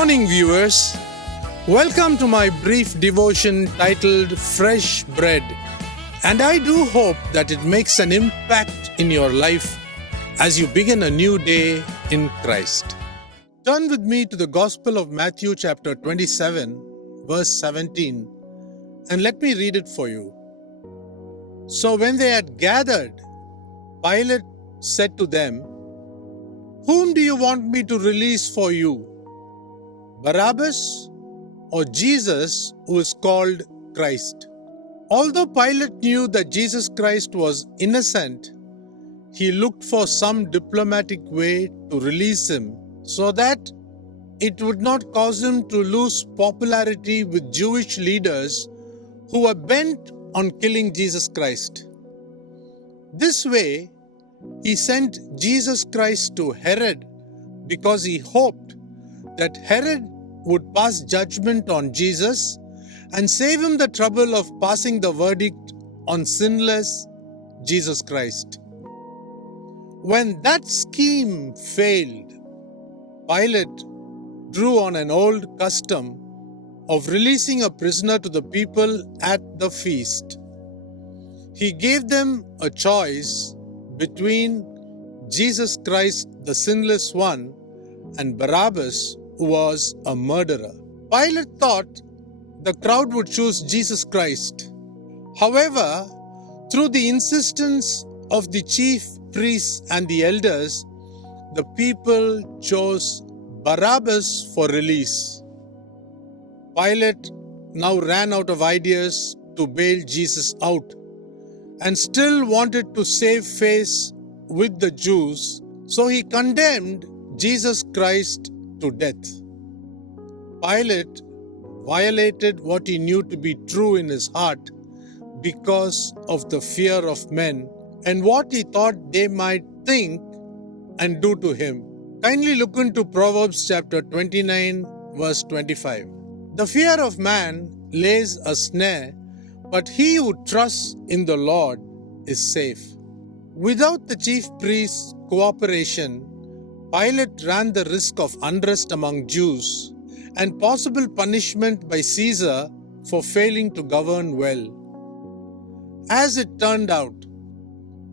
morning, viewers. Welcome to my brief devotion titled Fresh Bread. And I do hope that it makes an impact in your life as you begin a new day in Christ. Turn with me to the Gospel of Matthew chapter 27, verse 17, and let me read it for you. So when they had gathered, Pilate said to them, "Whom do you want me to release for you? Barabbas or Jesus, who is called Christ?" Although Pilate knew that Jesus Christ was innocent, he looked for some diplomatic way to release him so that it would not cause him to lose popularity with Jewish leaders who were bent on killing Jesus Christ. This way, he sent Jesus Christ to Herod because he hoped that Herod would pass judgment on Jesus and save him the trouble of passing the verdict on sinless Jesus Christ. When that scheme failed, Pilate drew on an old custom of releasing a prisoner to the people at the feast. He gave them a choice between Jesus Christ, the sinless one, and Barabbas, who was a murderer. Pilate thought the crowd would choose Jesus Christ. However, through the insistence of the chief priests and the elders, the people chose Barabbas for release. Pilate now ran out of ideas to bail Jesus out and still wanted to save face with the Jews, so he condemned Jesus Christ to death. Pilate violated what he knew to be true in his heart because of the fear of men and what he thought they might think and do to him. Kindly look into Proverbs chapter 29, verse 25. The fear of man lays a snare, but he who trusts in the Lord is safe. Without the chief priest's cooperation, Pilate ran the risk of unrest among Jews and possible punishment by Caesar for failing to govern well. As it turned out,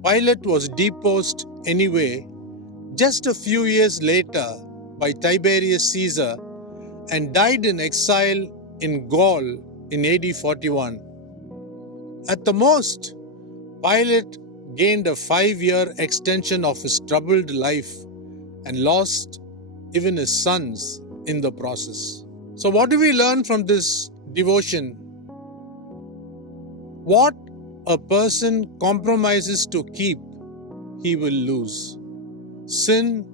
Pilate was deposed anyway just a few years later by Tiberius Caesar and died in exile in Gaul in AD 41. At the most, Pilate gained a 5-year extension of his troubled life and lost even his sons in the process. So what do we learn from this devotion? What a person compromises to keep, he will lose. Sin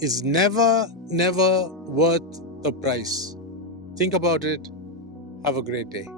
is never worth the price. Think about it. Have a great day.